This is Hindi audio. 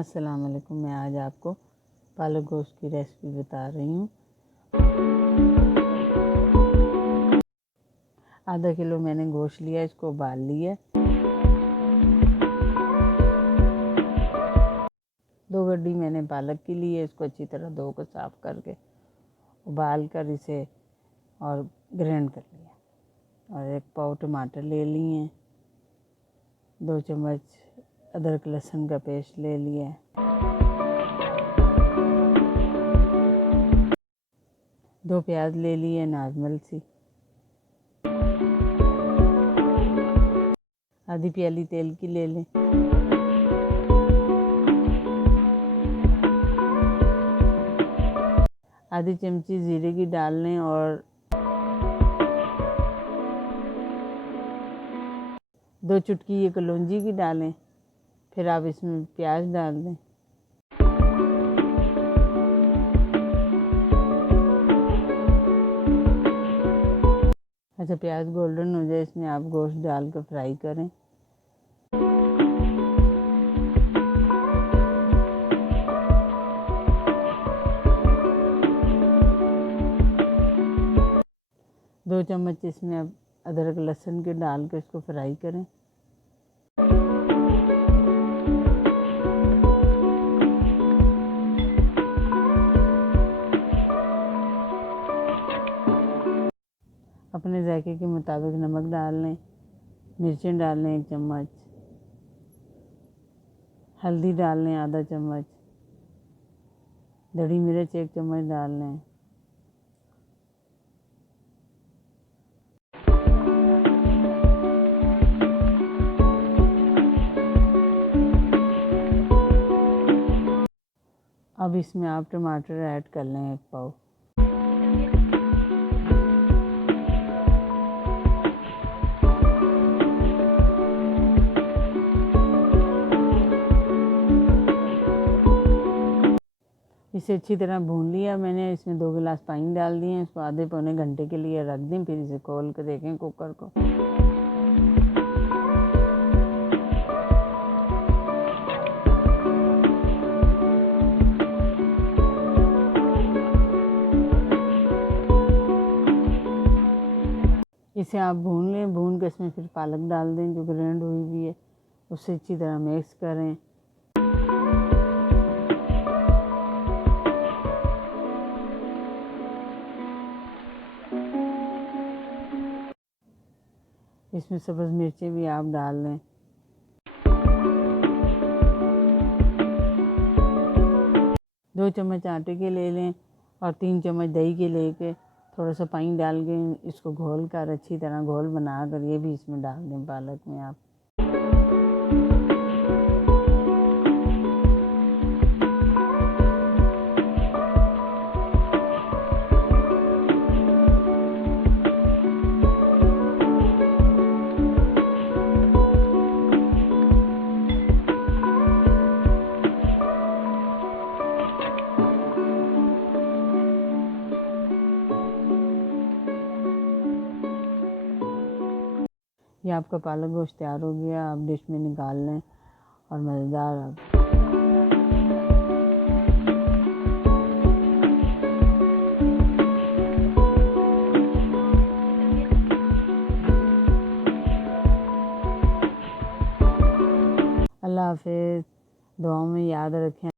अस्सलाम वालेकुम। मैं आज आपको पालक गोश्त की रेसिपी बता रही हूँ। आधा किलो मैंने गोश्त लिया, इसको उबाल लिया। 2 गड्डी मैंने पालक की ली है, इसको अच्छी तरह धो कर साफ करके उबाल कर इसे और ग्राइंड कर लिया। और 1 पाव टमाटर ले लिए हैं, 2 चम्मच अदरक लहसुन का पेस्ट ले लिया है, 2 प्याज ले लिए नॉर्मल सी, आधी प्याली तेल की ले लें, आधी चमची जीरे की डाल लें और 2 चुटकी ये कलौंजी की डालें। फिर आप इसमें प्याज डाल दें। अच्छा, प्याज गोल्डन हो जाए, इसमें आप गोश्त डाल कर फ्राई करें। दो चम्मच इसमें अब अदरक लहसुन के डाल कर इसको फ्राई करें। अपने जायके के मुताबिक नमक डाल लें, मिर्चें डाल लें 1 चम्मच, हल्दी डाल लें आधा चम्मच, दड़ी मिर्च 1 चम्मच डाल लें, अब इसमें आप टमाटर ऐड कर लें 1 पाव। इसे अच्छी तरह भून लिया मैंने। इसमें 2 गिलास पानी डाल दिए हैं, इसको आधे पौने घंटे के लिए रख दें। फिर इसे खोल कर देखें कुकर को। इसे आप भून लें, भून के इसमें फिर पालक डाल दें जो ग्राइंड हुई हुई है, उससे अच्छी तरह मिक्स करें। इसमें सब्ज़ मिर्चें भी आप डाल लें। दो चम्मच आटे के ले लें और 3 चम्मच दही के लेके थोड़ा सा पानी डाल के इसको घोल कर अच्छी तरह घोल बना कर ये भी इसमें डाल दें पालक में आप। ये आपका पालक गोश्त तैयार हो गया। आप डिश में निकाल लें और मज़ेदार अल्लाह हाफ़िज़। दुआओं में याद रखें।